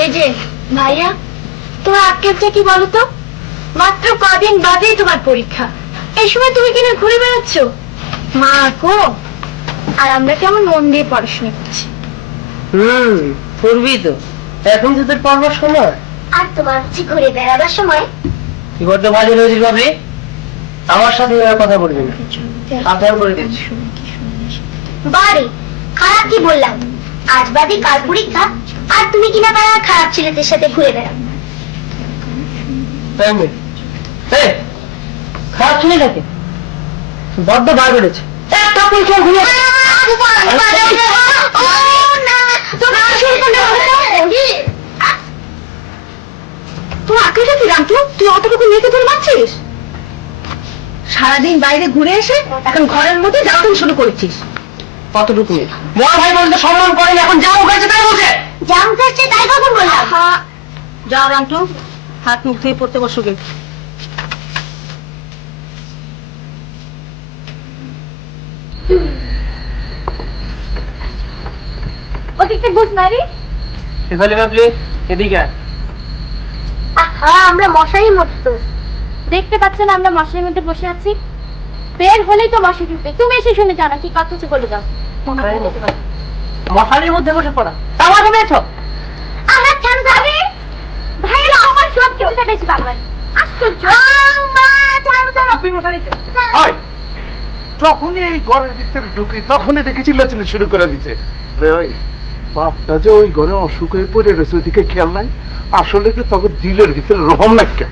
এই যে ভাইয়া, তোমার আক্ষেপটা কি বলো তো? মাত্র কদিন বাদেই তোমার পরীক্ষা, এই সময় তুমি কিনা ঘুরে বেড়াচ্ছ। মা গো, আর আমরা কেমন মন দিয়ে পড়াশোনা করছি। করবি তো, এখন তো তোর পড়বার সময়। আর তোমার হচ্ছে ঘুরে বেড়াবার সময়। কি বড্ড বাজে হয়েছিস ভাবি, আমার সাথে কথা বলবি না, সাবধান করে দিচ্ছি। বাড়ি খারাপ কি বললাম? আজ বাদে কাল পরীক্ষা, আর তুমি কিনা তারা খারাপ ছেলেদের সাথে ঘুরে বেড়াও। খারাপ ছিল নাকি? বড্ড বার বেড়েছে। তুই অতটুকু মেয়েকে ধরে মারছিস? সারাদিন বাইরে ঘুরে এসে এখন ঘরের মধ্যে জ্বালাতন শুরু করেছিস। কতটুকু বড় ভাই বলতে সম্মান করেন, এখন যা উঠেছে তাই বলছে। যা উঠেছে তাই কখন বললাম? যাও রান্টু, হাত মুখ ধুয়ে পড়তে বসো গে। ওদিকটা বুঝ মারি। শেফালি ভাবলি এদিকে আমরা মশারি মরতো, দেখতে পাচ্ছেন আমরা মশারির মধ্যে বসে আছি। বের হলেই তো মশা ঢুকে, তুমি এসে শুনে জানো কি কথা হচ্ছে বলে যাও। মশারির মধ্যে বসে পড়া তাও ঘুমিয়েছ? আমার চান যাবে ভাইরা, আমার সব চলতে বেশি বাবা। আশ্চর্য, তখনই এই ঘরের ভিতরে ঢুকি, তখনই দেখে চিল্লাচিল্লি শুরু করে দিতে। বাপটা যে ওই ঘরে অসুখ হয়ে পড়ে রয়েছে, ওইদিকে খেয়াল নাই। আসলে কি তখন দিলের ভিতরে রহম নাকি?